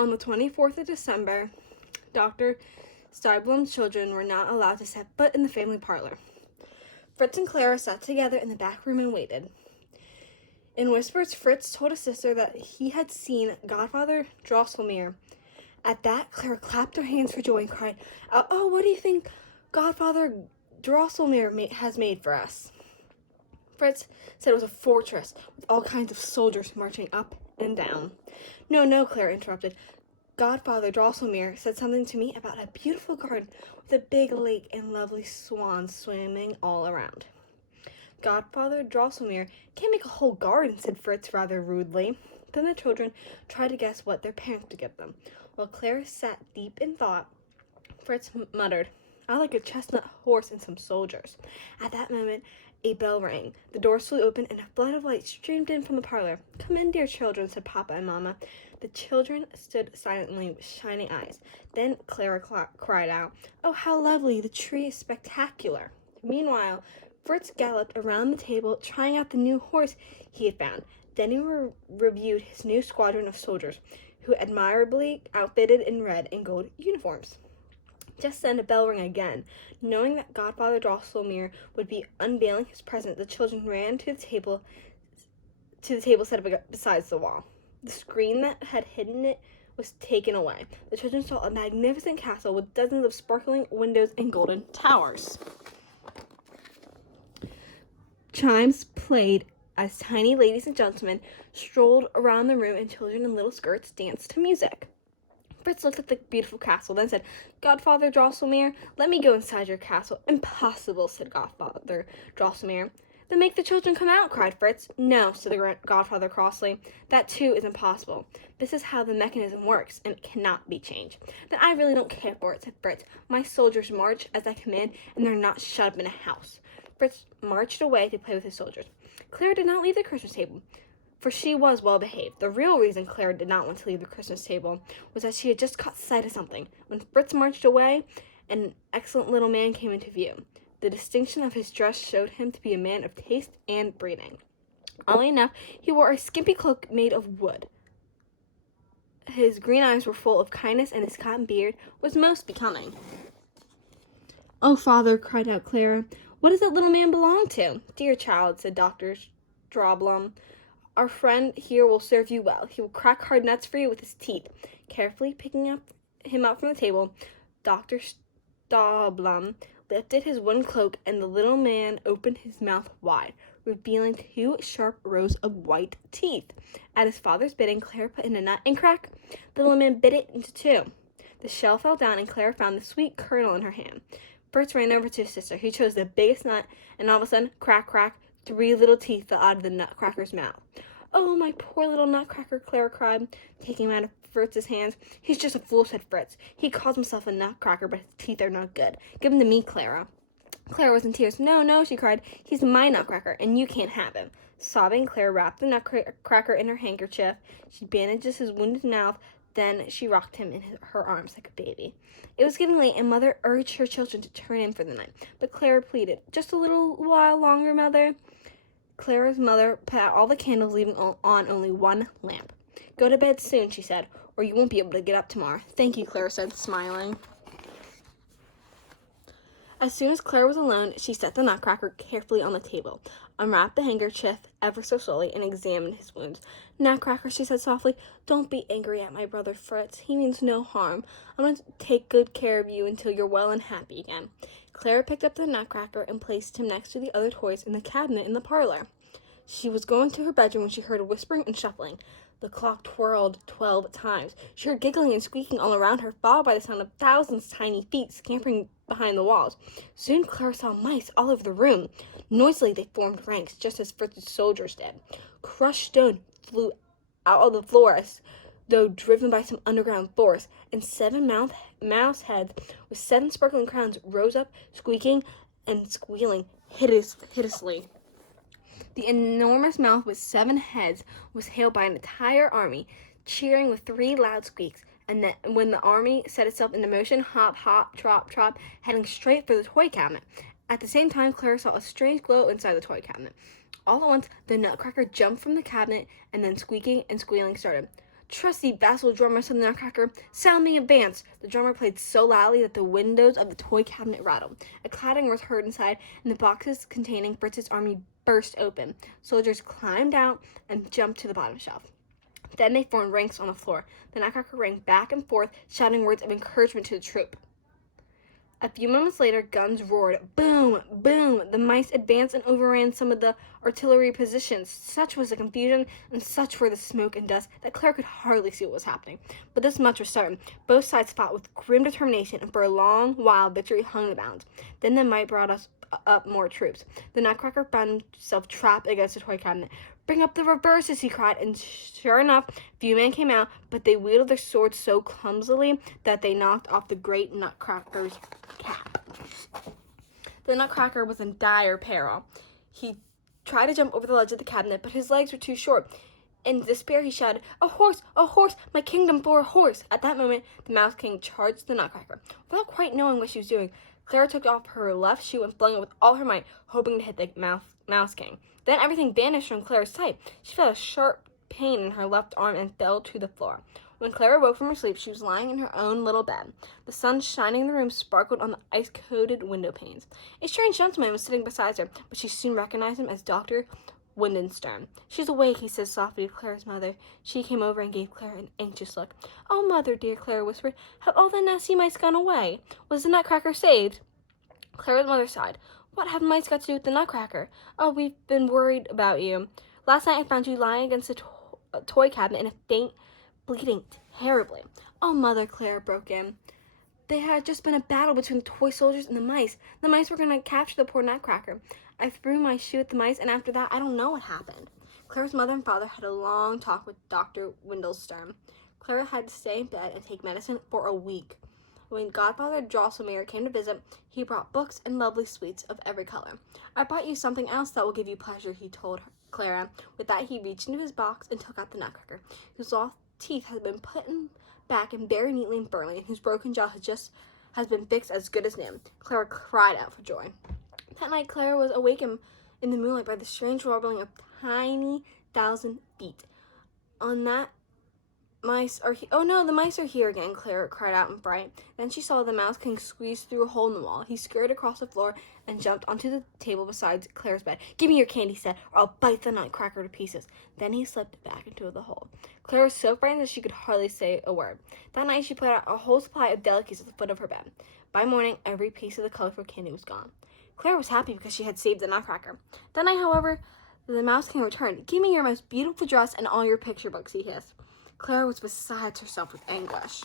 On the 24th of December, Dr. Steiblum's children were not allowed to set foot in the family parlor. Fritz and Clara sat together in the back room and waited. In whispers, Fritz told his sister that he had seen Godfather Drosselmeyer. At that, Clara clapped her hands for joy and cried, "Oh, what do you think Godfather Drosselmeyer has made for us?" Fritz said it was a fortress with all kinds of soldiers marching up and down. No, Clara interrupted. Godfather Drosselmeyer said something to me about a beautiful garden with a big lake and lovely swans swimming all around. Godfather Drosselmeyer can't make a whole garden, said Fritz rather rudely. Then the children tried to guess what their parents would give them. While Clara sat deep in thought, Fritz muttered, "I like a chestnut horse and some soldiers." At that moment, a bell rang. The doors flew open and a flood of light streamed in from the parlor. "Come in, dear children," said Papa and Mama. The children stood silently with shining eyes. Then Clara cried out, "Oh, how lovely! The tree is spectacular." Meanwhile, Fritz galloped around the table, trying out the new horse he had found. Then he reviewed his new squadron of soldiers, who admirably outfitted in red and gold uniforms. Just then a bell rang again. Knowing that Godfather Drosselmeyer would be unveiling his present, the children ran to the table set up beside the wall. The screen that had hidden it was taken away. The children saw a magnificent castle with dozens of sparkling windows and golden towers. Chimes played as tiny ladies and gentlemen strolled around the room, and children in little skirts danced to music. Fritz looked at the beautiful castle, then said, "Godfather Drosselmeyer, let me go inside your castle." "Impossible," said Godfather Drosselmeyer. "Then make the children come out," cried Fritz. "No," said the godfather crossly. "That too is impossible. This is how the mechanism works, and it cannot be changed." "Then I really don't care for it," said Fritz. "My soldiers march as I command, and they're not shut up in a house." Fritz marched away to play with his soldiers. Clara did not leave the Christmas table, for she was well behaved. The real reason Clara did not want to leave the Christmas table was that she had just caught sight of something. When Fritz marched away, an excellent little man came into view. The distinction of his dress showed him to be a man of taste and breeding. Oddly enough, he wore a skimpy cloak made of wood. His green eyes were full of kindness, and his cotton beard was most becoming. "Oh, father," cried out Clara, "what does that little man belong to?" "Dear child," said Dr. Staublum, "our friend here will serve you well. He will crack hard nuts for you with his teeth." Carefully picking him up from the table, Dr. Staublum lifted his wooden cloak, and the little man opened his mouth wide, revealing 2 sharp rows of white teeth. At his father's bidding, Clara put in a nut, and crack! The little man bit it into 2. The shell fell down, and Clara found the sweet kernel in her hand. Fritz ran over to his sister. He chose the biggest nut, and all of a sudden, crack, crack, 3 little teeth fell out of the nutcracker's mouth. "Oh, my poor little nutcracker," Clara cried, taking him out of Fritz's hands. "He's just a fool," said Fritz. "He calls himself a nutcracker, but his teeth are not good. Give him to me, Clara." Clara was in tears. "No," she cried. "He's my nutcracker, and you can't have him." Sobbing, Clara wrapped the nutcracker in her handkerchief. She bandaged his wounded mouth. Then she rocked him in her arms like a baby. It was getting late, and Mother urged her children to turn in for the night. But Clara pleaded, "Just a little while longer, Mother." Clara's mother put out all the candles, leaving on only 1 lamp. "Go to bed soon," she said, "or you won't be able to get up tomorrow." "Thank you," Clara said, smiling. As soon as Clara was alone, she set the nutcracker carefully on the table, unwrapped the handkerchief ever so slowly, and examined his wounds. "Nutcracker," she said softly, "don't be angry at my brother Fritz. He means no harm. I'm going to take good care of you until you're well and happy again." Clara picked up the nutcracker and placed him next to the other toys in the cabinet in the parlor. She was going to her bedroom when she heard whispering and shuffling. The clock twirled 12 times. She heard giggling and squeaking all around her, followed by the sound of thousands of tiny feet scampering behind the walls. Soon Clara saw mice all over the room. Noisily they formed ranks, just as Fritz's soldiers did. Crushed stone flew out of the floor as though driven by some underground force, and 7 mouse heads with 7 sparkling crowns rose up, squeaking and squealing hideously. The enormous mouth with 7 heads was hailed by an entire army, cheering with 3 loud squeaks, and then when the army set itself into motion, hop, hop, trot, trot, heading straight for the toy cabinet. At the same time, Clara saw a strange glow inside the toy cabinet. All at once, the nutcracker jumped from the cabinet, and then squeaking and squealing started. "Trusty vassal drummer," said the Nutcracker, "sound the advance." The drummer played so loudly that the windows of the toy cabinet rattled. A clattering was heard inside, and the boxes containing Fritz's army burst open. Soldiers climbed out and jumped to the bottom shelf. Then they formed ranks on the floor. The Nutcracker rang back and forth, shouting words of encouragement to the troop. A few moments later, guns roared. Boom! Boom! The mice advanced and overran some of the artillery positions. Such was the confusion, and such were the smoke and dust, that Clara could hardly see what was happening. But this much was certain. Both sides fought with grim determination, and for a long while victory hung in the balance. Then the might brought up more troops. The Nutcracker found himself trapped against the toy cabinet. "Bring up the reverses," he cried, and sure enough, few men came out, but they wielded their swords so clumsily that they knocked off the great Nutcracker's cap. The Nutcracker was in dire peril. He tried to jump over the ledge of the cabinet, but his legs were too short. In despair, he shouted, "A horse! A horse! My kingdom for a horse!" At that moment, the Mouse King charged the Nutcracker. Without quite knowing what she was doing, Clara took off her left shoe and flung it with all her might, hoping to hit the Mouse King. Then everything vanished from Clara's sight. She felt a sharp pain in her left arm and fell to the floor. When Clara woke from her sleep, she was lying in her own little bed. The sun shining in the room sparkled on the ice-coated window panes. A strange gentleman was sitting beside her, but she soon recognized him as Dr. Windenstern. "She's awake," he said softly to Clara's mother. She came over and gave Clara an anxious look. "Oh, mother dear," Clara whispered, "have all the nasty mice gone away? Was the Nutcracker saved?" Clara's mother sighed. "What have mice got to do with the Nutcracker? Oh, we've been worried about you. Last night I found you lying against the toy cabinet in a faint, bleeding terribly." "Oh, mother," Clara broke in. "There had just been a battle between the toy soldiers and the mice. The mice were going to capture the poor Nutcracker. I threw my shoe at the mice, and after that, I don't know what happened." Clara's mother and father had a long talk with Dr. Windenstern. Clara had to stay in bed and take medicine for a week. When Godfather Drosselmeyer came to visit, he brought books and lovely sweets of every color. "I brought you something else that will give you pleasure," he told Clara. With that, he reached into his box and took out the Nutcracker, whose lost teeth had been put back in very neatly and firmly, and whose broken jaw has been fixed as good as new. Clara cried out for joy. That night, Clara was awakened in the moonlight by the strange warbling of tiny 1,000 feet. On that, "Mice are oh no, the mice are here again," Clara cried out in fright. Then she saw the Mouse King squeeze through a hole in the wall. He scurried across the floor and jumped onto the table beside Clara's bed. "Give me your candy," he said, "or I'll bite the Nutcracker to pieces." Then he slipped back into the hole. Clara was so frightened that she could hardly say a word. That night she put out a whole supply of delicacies at the foot of her bed. By morning, every piece of the colorful candy was gone. Clara was happy because she had saved the Nutcracker. That night, however, the Mouse King returned. "Give me your most beautiful dress and all your picture books," he hissed. Clara was beside herself with anguish.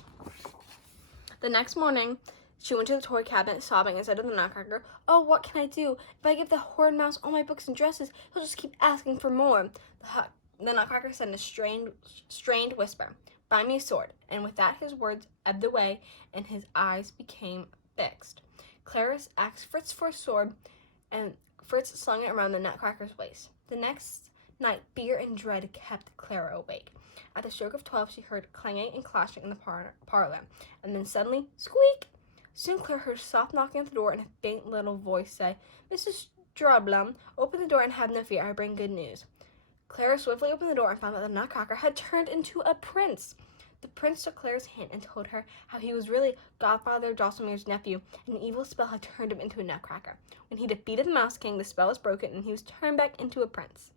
The next morning, she went to the toy cabinet, sobbing, and said to the Nutcracker, "Oh, what can I do? If I give the horrid mouse all my books and dresses, he'll just keep asking for more." The Nutcracker said in a strained whisper, "Buy me a sword." And with that, his words ebbed away, and his eyes became fixed. Clara asked Fritz for a sword, and Fritz slung it around the Nutcracker's waist. The next night, fear and dread kept Clara awake. At the stroke of 12, she heard clanging and clashing in the parlor, and then suddenly, squeak! Soon Clara heard a soft knocking at the door, and a faint little voice say, "Mrs. Drumblum, open the door and have no fear, I bring good news." Clara swiftly opened the door and found that the Nutcracker had turned into a prince. The prince took Clara's hand and told her how he was really Godfather Drosselmeyer's nephew, and an evil spell had turned him into a Nutcracker. When he defeated the Mouse King, the spell was broken, and he was turned back into a prince.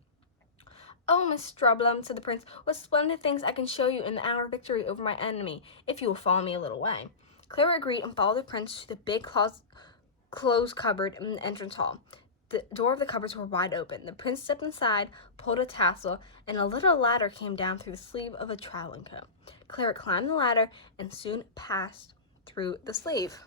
"Oh, Miss Drumblum," said the prince, "what splendid things I can show you in the hour of victory over my enemy, if you will follow me a little way." Clara agreed and followed the prince to the big clothes cupboard in the entrance hall. The door of the cupboards were wide open. The prince stepped inside, pulled a tassel, and a little ladder came down through the sleeve of a traveling coat. Clara climbed the ladder and soon passed through the sleeve.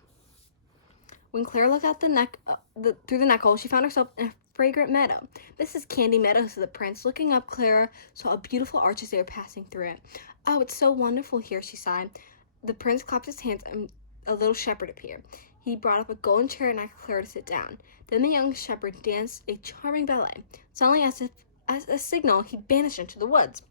When Clara looked out through the neck hole, she found herself in a fragrant meadow. "This is Candy Meadow," said the prince. Looking up, Clara saw a beautiful arch as they were passing through it. "Oh, it's so wonderful here," she sighed. The prince clapped his hands, and a little shepherd appeared. He brought up a golden chair and asked Clara to sit down. Then the young shepherd danced a charming ballet. Suddenly, as a signal, he vanished into the woods.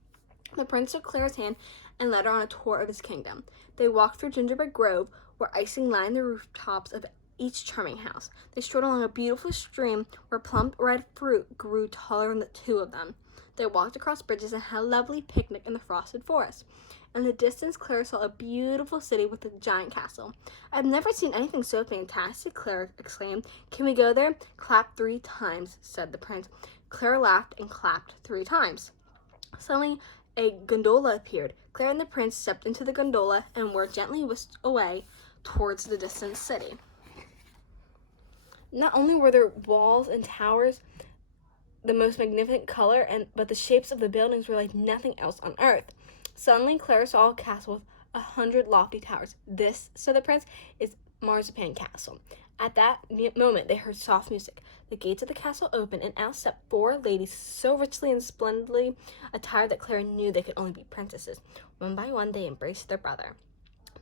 The prince took Clara's hand and led her on a tour of his kingdom. They walked through Gingerbread Grove, where icing lined the rooftops of each charming house. They strode along a beautiful stream where plump red fruit grew taller than the two of them. They walked across bridges and had a lovely picnic in the frosted forest. In the distance, Clara saw a beautiful city with a giant castle. "I've never seen anything so fantastic," Clara exclaimed. "Can we go there?" "Clap 3 times," said the prince. Clara laughed and clapped 3 times. Suddenly, a gondola appeared. Clara and the prince stepped into the gondola and were gently whisked away towards the distant city. Not only were there walls and towers the most magnificent color, but the shapes of the buildings were like nothing else on earth. Suddenly, Clara saw a castle with 100 lofty towers. "This," said the prince, "is Marzipan Castle." At that moment, they heard soft music. The gates of the castle opened, and out stepped 4 ladies so richly and splendidly attired that Clara knew they could only be princesses. One by one, they embraced their brother.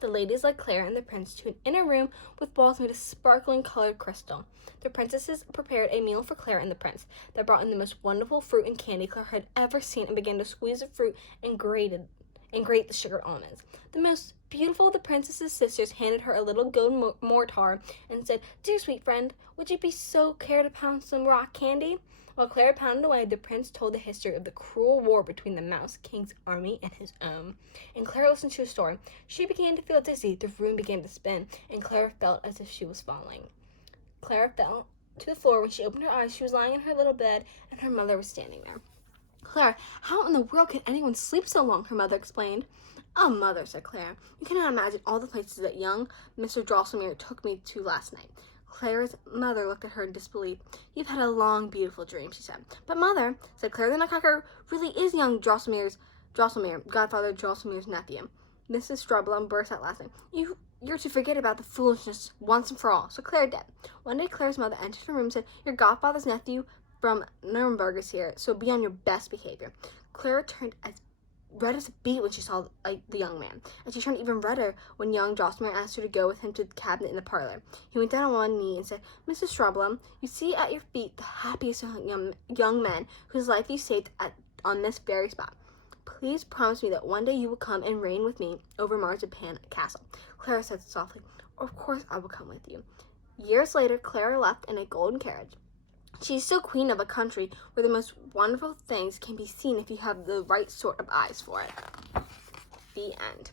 The ladies led Clara and the prince to an inner room with walls made of sparkling colored crystal. The princesses prepared a meal for Clara and the prince. They brought in the most wonderful fruit and candy Clara had ever seen and began to squeeze the fruit and grate the sugared almonds. The most beautiful of the princess's sisters handed her a little gold mortar and said, "Dear sweet friend, would you be so care to pound some rock candy?" While Clara pounded away, the prince told the history of the cruel war between the Mouse King's army and his own. And Clara listened to his story. She began to feel dizzy, the room began to spin, and Clara felt as if she was falling. Clara fell to the floor. When she opened her eyes, she was lying in her little bed, and her mother was standing there. "Clara, how in the world can anyone sleep so long?" her mother explained. "Oh, mother," said Clara, "you cannot imagine all the places that young Mr. Drosselmeyer took me to last night." Clara's mother looked at her in disbelief. "You've had a long, beautiful dream," she said. "But, mother," said Clara, "the Nutcracker really is young Drosselmeyer, Godfather Drosselmeyer's nephew." Mrs. Strubblum burst out laughing. You're to forget about the foolishness once and for all." So Clara did. One day, Clara's mother entered her room and said, "Your godfather's nephew from Nuremberg is here, so be on your best behavior." Clara turned as red as a beet when she saw the young man, and she turned even redder when young Drosselmeyer asked her to go with him to the cabinet in the parlor. He went down on one knee and said, "Mrs. Strubblum, you see at your feet the happiest young man whose life you saved on this very spot. Please promise me that one day you will come and reign with me over Marzipan Castle." Clara said softly, "Of course I will come with you." Years later, Clara left in a golden carriage. She is still queen of a country where the most wonderful things can be seen if you have the right sort of eyes for it. The end.